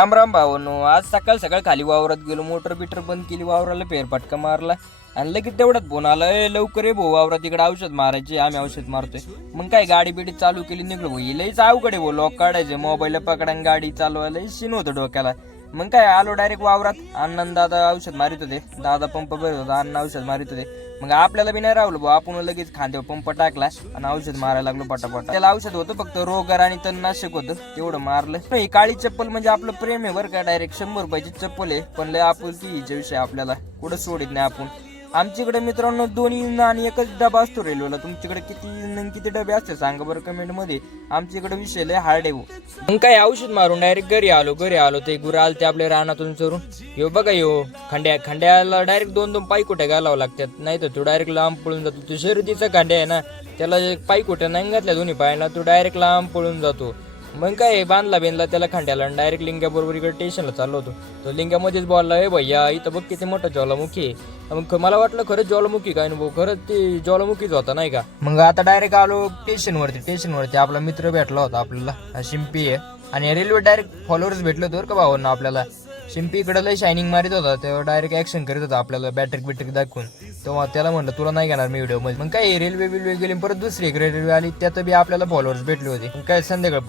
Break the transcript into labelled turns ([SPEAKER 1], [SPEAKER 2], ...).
[SPEAKER 1] राम राम भावानो आज सकाळ सकाळ खाली वावरात गेलो मोटर बिटर बंद केली वावराला फेरफटका मारला. आणि लगेच तेवढ्यात फोन आला "ए, लवकर ये भाऊ वावरात इकडे औषध मारायचे आम्ही औषध मारतोय. मग काय गाडी बिडी चालू केली निघलो भाऊ. लईच अवघड आहे भाऊ लॉक काढायचे मोबाईल पकडा गाडी चालवायला. सीन होतं डोक्याला. मग काय आलो डायरेक्ट वावरात. अण्णा दादा औषध मारित होते. दादा पंप भरत होता अण्णा औषध मारित होते. मग आपल्याला बी नाही राहिलो भाऊ आपण लगेच खांद्यावर पंप टाकला आणि औषध मारायला लागलो पटापट. त्याला औषध होतं फक्त रोगर आणि तणनाशक होतं तेवढं मारलं. ही काळी चप्पल म्हणजे आपलं प्रेम आहे बरं का डायरेक्ट शंभर रुपयाची चप्पल आहे. पण लय आपुलकी हिच्या विषय आपल्याला. कुठं सोडित नाही आपण. आमच्याकडे मित्रांनो दोन्ही आणि एकच डबा असतो रेल्वेला. तुमच्याकडे किती इंधन किती डबे असते सांगा बरं कमेंटमध्ये आमच्याकडे विषय लय हार्ड आहे मग काय औषध मारून डायरेक्ट घरी आलो घरी आलो ते गुरं आले ते आपल्या रानातून चरून. यो बघा यो खंड्या खंड्याला डायरेक्ट दोन दोन पायकोट्या घालावं लागतात. नाही तर तो डायरेक्ट लांब पळून जातो. तो शर्दीचा खंड्या आहे ना त्याला पायकोट्या नाही घातल्या दोन्ही पायांना तो डायरेक्ट लांब पळून जातो. मग काय बांधला बेंधला त्याला खांड्याला आणि डायरेक्ट लिंग्याबरोबर इकडे टेन्शनला चाललो होतो. तो लिंग्यामध्येच बोलला हे भैया इथं बघ किती मोठा ज्वालामुखी आहे. मग मला वाटलं खरंच ज्वालामुखी काय भाऊ खरंच ते ज्वालामुखीच होता नाही का? मग आता डायरेक्ट आलो स्टेशनवरती स्टेशनवरती आपला मित्र भेटला होता आपल्याला शिंपी आहे. आणि रेल्वे डायरेक्ट फॉलोअर्स भेटले होते का भावांना आपल्याला. शिंपी इकडे लय शायनिंग मारित होता तेव्हा डायरेक्ट ऍक्शन करीत होता आपल्याला बॅटरी बिटरी दाखवून. तेव्हा त्याला म्हणलं तुला नाही घेणार मी व्हिडिओमध्ये. मग काय रेल्वे बिल्वे गेली परत दुसरी एक रेल्वे आली त्यात बी आपल्याला फॉलोअर्स भेटले होते. काय संध्याकाळ